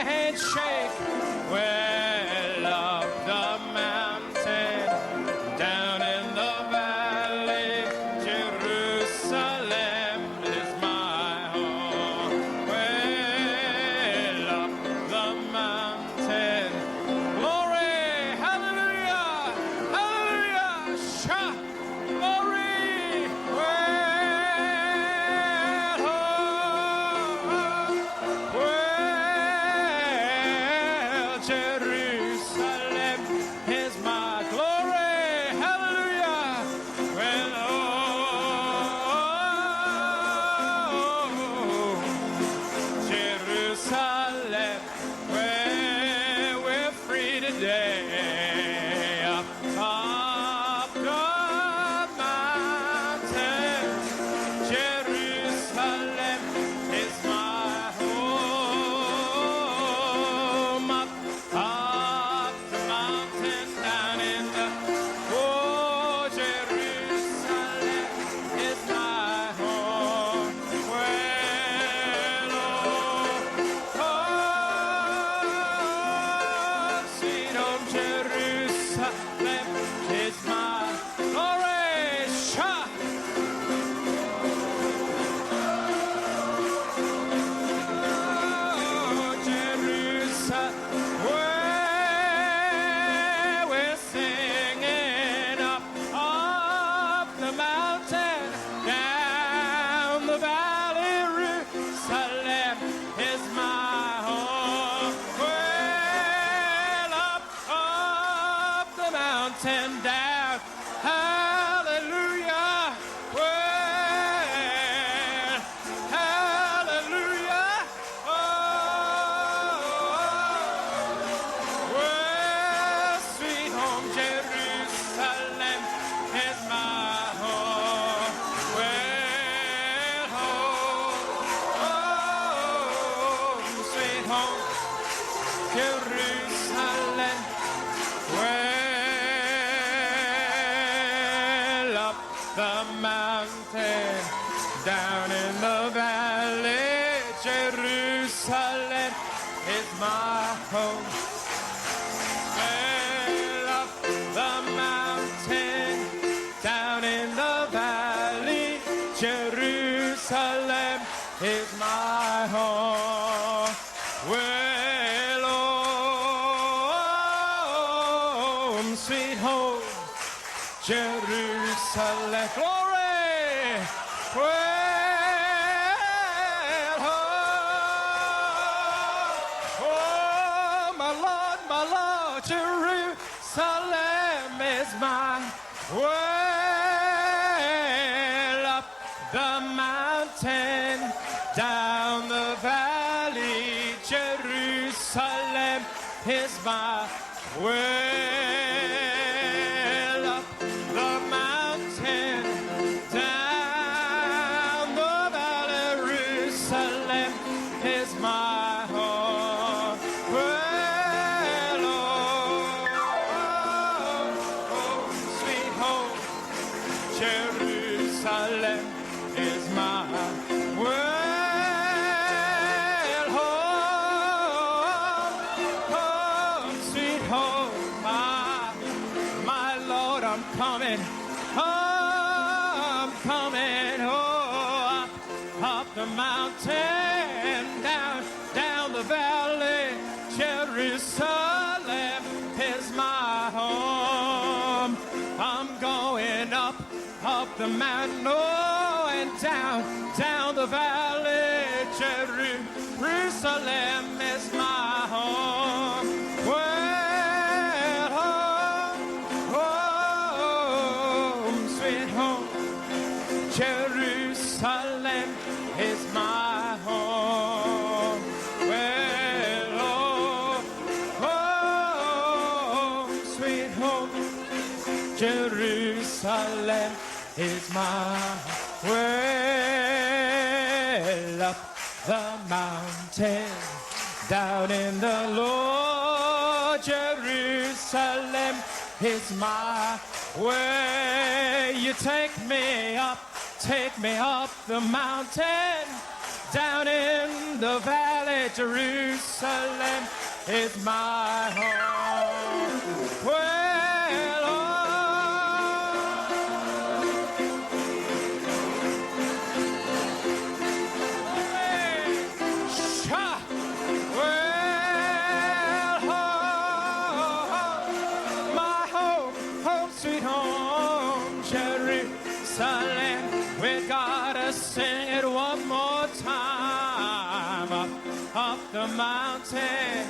the handshake. Well, up the mountain, down in the valley, Jerusalem is my home. Well, up the mountain, glory, hallelujah, hallelujah, shout, glory, well, Jerusalem is my glory, hallelujah. Well, Jerusalem, where we're free today. Up the mountain, Jerusalem is my home. Up the mountain, down in the Jerusalem is my home. Well, sweet home Jerusalem is my glory. Shout. Jerusalem, where we're singing up the mountain, down the valley. Jerusalem is my home. Well, up the mountain, down, hallelujah. Well, hallelujah. Well, sweet home Jerusalem is my home. Well, home, sweet home Jerusalem. Well, up the mountain, down in the valley, Jerusalem is my home. Well, up the mountain, down in the valley, Jerusalem is my home. Well, home, sweet home, Jerusalem, glory. Well, oh, my Lord, Jerusalem is mine. Well, up the mountain, down the valley, Jerusalem is my well. Up the mountain, down the valley, Jerusalem is my home. Well, sweet home, Jerusalem is my well, home, sweet home, my Lord, I'm coming, oh, up the mountain, down the valley, Jerusalem is my home. I'm going up the mountain, oh, and down the valley, Jerusalem is my home. Well, home, sweet home, Jerusalem is my home. Well, home, sweet home, Jerusalem is my well. Up the mountain, down in the low, Jerusalem is my way. You take me up the mountain, down in the valley, Jerusalem is my home. Well, oh, my home, home, sweet home, Jerusalem. We gotta sing it one more time. Up the mountain,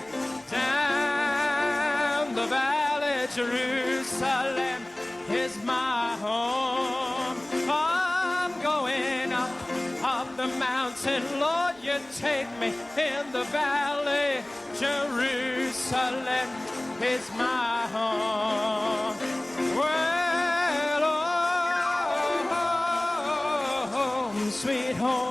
down the valley, Jerusalem is my home. I'm going up the mountain, Lord, you take me in the valley, Jerusalem is my home. Well, oh, home, sweet home.